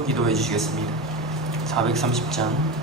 기도해 주시겠습니다. 430장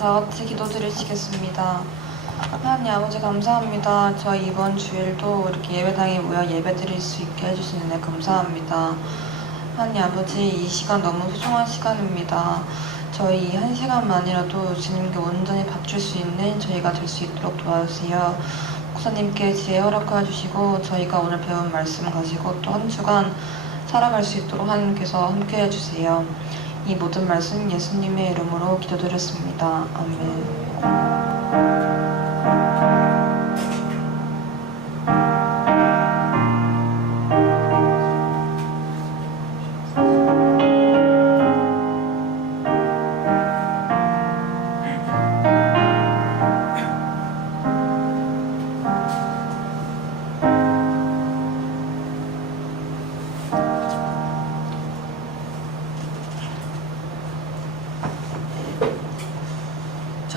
다 같이 기도드리시겠습니다. 하나님 아버지 감사합니다. 저희 이번 주일도 이렇게 예배당에 모여 예배드릴 수 있게 해주시는 데 감사합니다. 하나님 아버지 이 시간 너무 소중한 시간입니다. 저희 한 시간만이라도 주님께 온전히 바칠 수 있는 저희가 될 수 있도록 도와주세요. 목사님께 지혜 허락해 주시고 저희가 오늘 배운 말씀 가지고 또 한 주간 살아갈 수 있도록 하나님께서 함께 해주세요. 이 모든 말씀 예수님의 이름으로 기도드렸습니다. 아멘.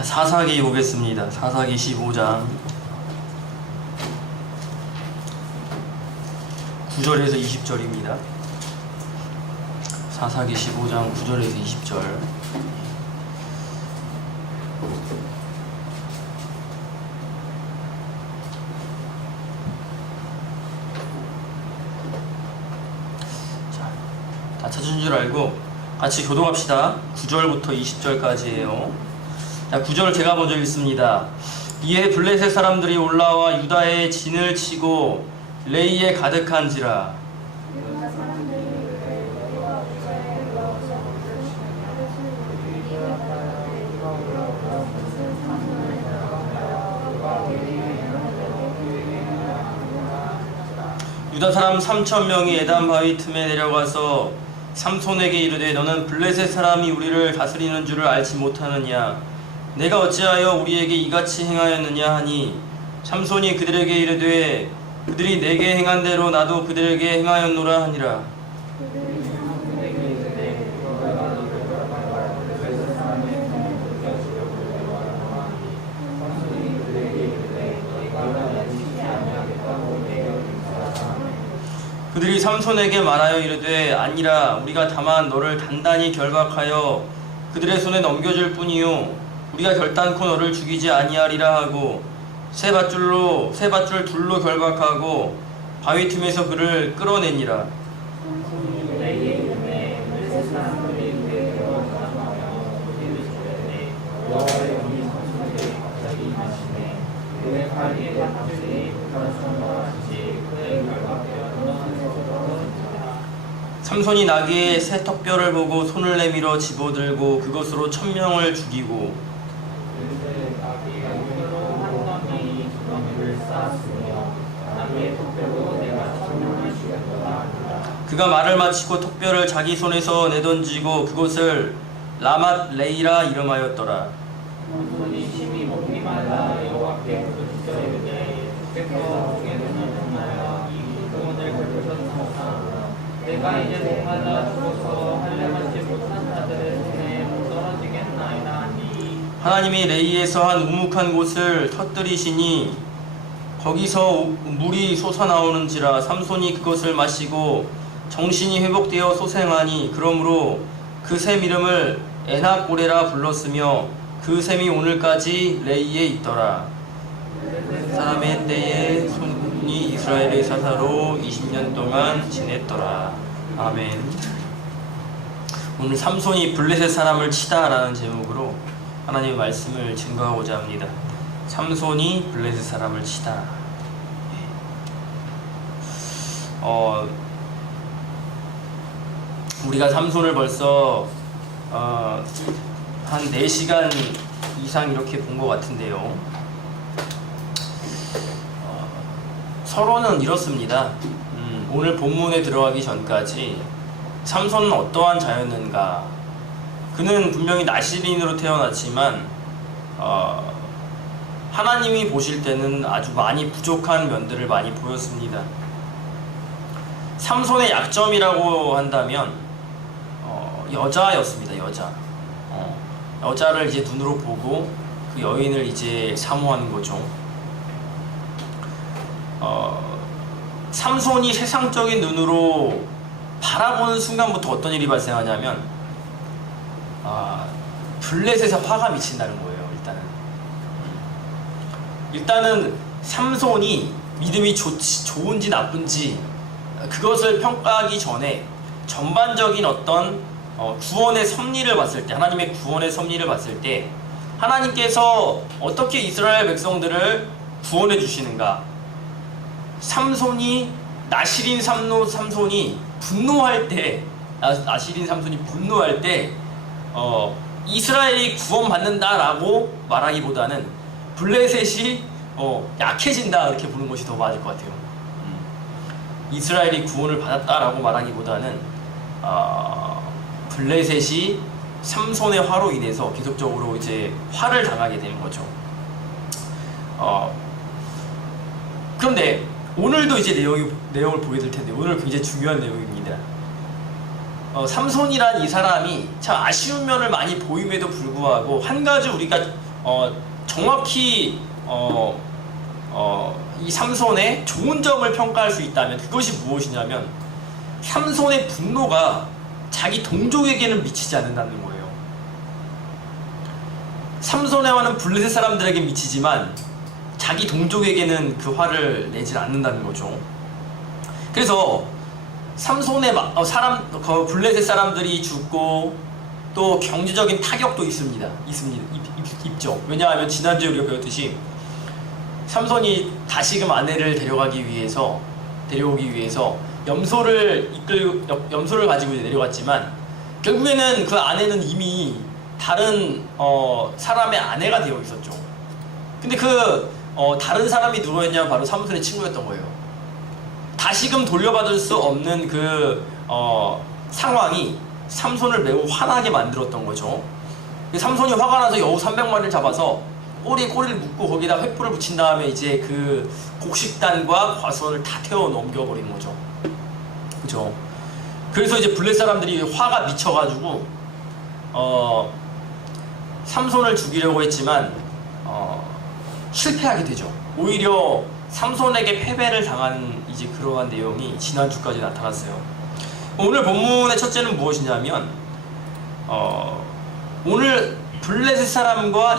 사사기 보겠습니다. 사사기 15장 9절에서 20절입니다. 사사기 15장 9절에서 20절. 자, 다 찾은 줄 알고 같이 교동합시다. 9절부터 20절까지예요. 자, 9절 제가 먼저 읽습니다. 이에 블레셋 사람들이 올라와 유다의 진을 치고 레이에 가득한지라 유다 사람 3천 명이 에단 바위 틈에 내려가서 삼손에게 이르되 너는 블레셋 사람이 우리를 다스리는 줄을 알지 못하느냐 내가 어찌하여 우리에게 이같이 행하였느냐 하니? 참손이 그들에게 이르되 그들이 내게 행한 대로 나도 그들에게 행하였노라 하니라. 그들이 삼손에게 말하여 이르되 아니라 우리가 다만 너를 단단히 결박하여 그들의 손에 넘겨줄 뿐이요. 우리가 결단코 너를 죽이지 아니하리라 하고 새 밧줄로 새 밧줄 둘로 결박하고 바위 틈에서 그를 끌어내니라. 삼손이 나귀의 새 턱뼈를 보고 손을 내밀어 집어들고 그것으로 천명을 죽이고 그가 말을 마치고 턱뼈를 자기 손에서 내던지고 그것을 라맛 레이라 이름하였더라. 손이 심히 목이 말라 여호와께 부르짖어 이르되 주께서 중에 눈을 통하여 이 구원을 걷으셨사오나 내가 이제 목말라 죽어서 할례받지 못한 자들의 손에 못 떨어지겠나이다 하니. 하나님이 레이에서 한 우묵한 곳을 터뜨리시니 거기서 우- 물이 솟아나오는지라 삼손이 그것을 마시고 정신이 회복되어 소생하니 그러므로 그 샘 이름을 에나꼬레라 불렀으며 그 샘이 오늘까지 레이에 있더라. 사람의 때에 손이 이스라엘의 사사로 20년 동안 지냈더라. 아멘. 오늘 삼손이 블레셋 사람을 치다라는 제목으로 하나님의 말씀을 증거하고자 합니다. 삼손이 블레셋 사람을 치다. 어, 우리가 삼손을 벌써 어, 한 4시간 이상 이렇게 본 것 같은데요. 어, 서로는 이렇습니다. 음, 오늘 본문에 들어가기 전까지 삼손은 어떠한 자였는가? 그는 분명히 나시린으로 태어났지만 어, 하나님이 보실 때는 아주 많이 부족한 면들을 많이 보였습니다. 삼손의 약점이라고 한다면 어, 여자였습니다. 여자. 어, 여자를 이제 눈으로 보고 그 여인을 이제 사모하는 거죠. 어, 삼손이 세상적인 눈으로 바라보는 순간부터 어떤 일이 발생하냐면 아, 블렛에서 화가 미친다는 거예요. 일단은 삼손이 믿음이 좋지, 좋은지 나쁜지 그것을 평가하기 전에 전반적인 어떤 어, 구원의 섭리를 봤을 때 하나님의 구원의 섭리를 봤을 때 하나님께서 어떻게 이스라엘 백성들을 구원해 주시는가? 삼손이 나시린 삼노 삼손이 분노할 때 나- 나시린 삼손이 분노할 때 어, 이스라엘이 구원받는다라고 말하기보다는 블레셋이 어, 약해진다 이렇게 보는 것이 더 맞을 것 같아요. 음. 이스라엘이 구원을 받았다라고 말하기보다는 어, 블레셋이 삼손의 화로 인해서 계속적으로 이제 화를 당하게 되는 거죠. 어, 그런데 오늘도 이제 내용이, 내용을 보여드릴 텐데 오늘 굉장히 중요한 내용입니다. 어, 삼손이란 이 사람이 참 아쉬운 면을 많이 보임에도 불구하고 한 가지 우리가 어, 정확히 어, 어, 이 삼손의 좋은 점을 평가할 수 있다면 그것이 무엇이냐면 삼손의 분노가 자기 동족에게는 미치지 않는다는 거예요. 삼손의 화는 블레셋 사람들에게 미치지만 자기 동족에게는 그 화를 내질 않는다는 거죠. 그래서 삼손의 마- 어, 사람 그 블레셋 사람들이 죽고 또 경제적인 타격도 있습니다. 있습니다. 있, 있, 있죠. 왜냐하면 지난주에 우리가 배웠듯이 삼손이 다시금 아내를 데려가기 위해서 데려오기 위해서 염소를 이끌 염- 염소를 가지고 내려갔지만 결국에는 그 아내는 이미 다른 어, 사람의 아내가 되어 있었죠. 근데 그 어, 다른 사람이 누구였냐면 바로 삼손의 친구였던 거예요. 다시금 돌려받을 수 없는 그 어, 상황이 삼손을 매우 화나게 만들었던 거죠. 그 삼손이 화가 나서 여우 300마리를 잡아서 꼬리에 꼬리를 묶고 거기다 횃불을 붙인 다음에 이제 그 곡식단과 과수원을 다 태워 넘겨버린 거죠. 그죠? 그래서 이제 블레 사람들이 화가 미쳐가지고 어 삼손을 죽이려고 했지만 어 실패하게 되죠. 오히려 삼손에게 패배를 당한 이제 그러한 내용이 지난주까지 나타났어요. 오늘 본문의 첫째는 무엇이냐면 어, 오늘 블레셋 사람과